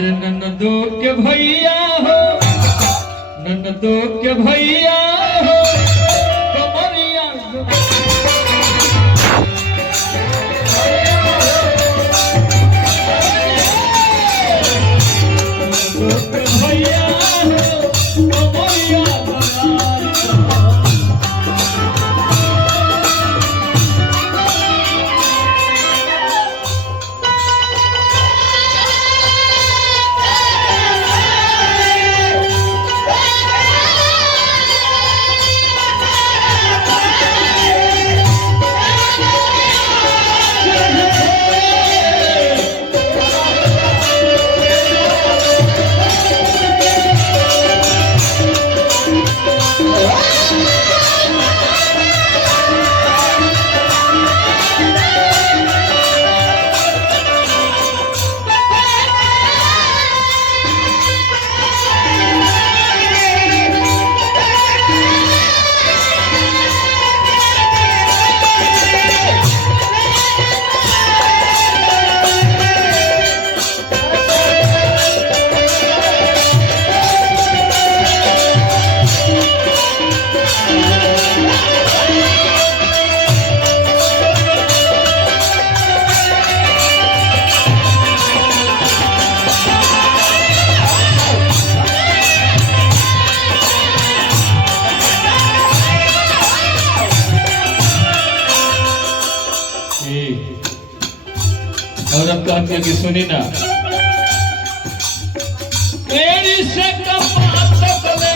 अरे ननदो के भैया हो, ननदो के भैया हो, कमरिया भैया हो, कमरिया की सुनी ना तेरी से कपात तले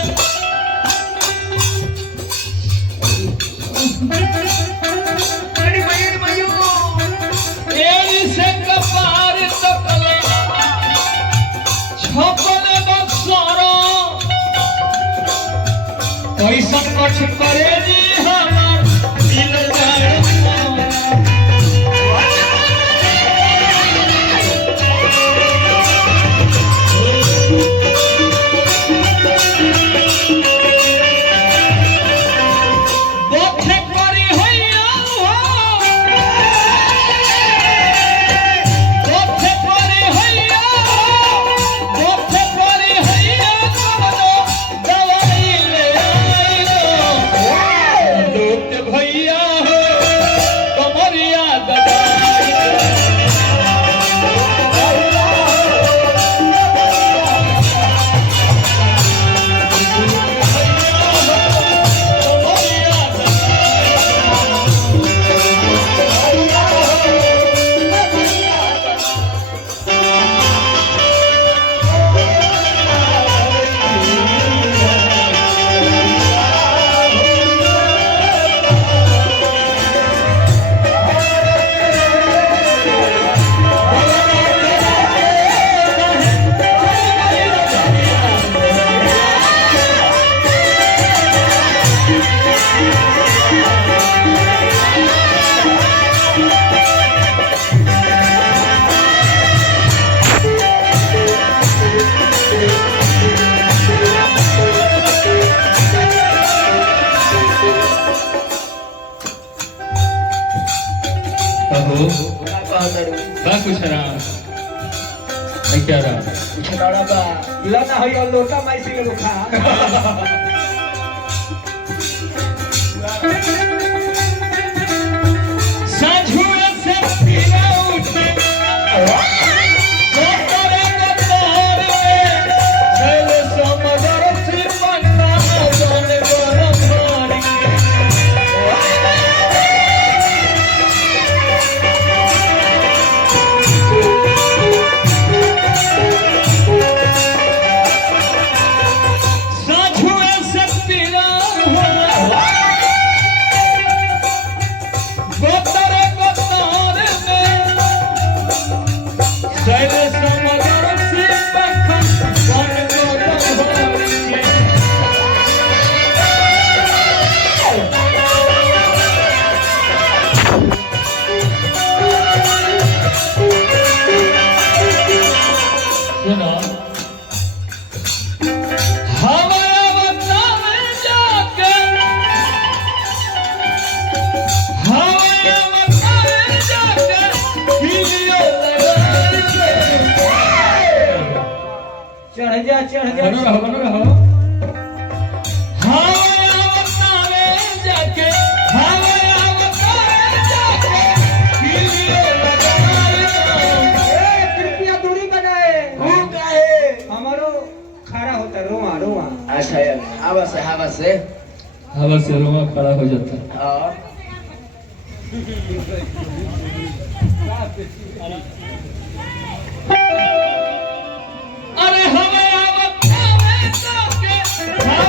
तेरी से कपार तले छपन बक्सरो पैसा कछ करे जी हमार दिल जाए कुछ क्या रहा लोटा माइसी हमारा दिया चढ़ गया बनो रहो हवा बतावे जाके हवा बतावे जाके किलियो लगाए कृपया दूरी बनाए हमारो खड़ा होता रोआ रोआ अच्छा यार हवा से हवा से रोमा खड़ा हो जाता है हाँ अरे हवा बतावे जाके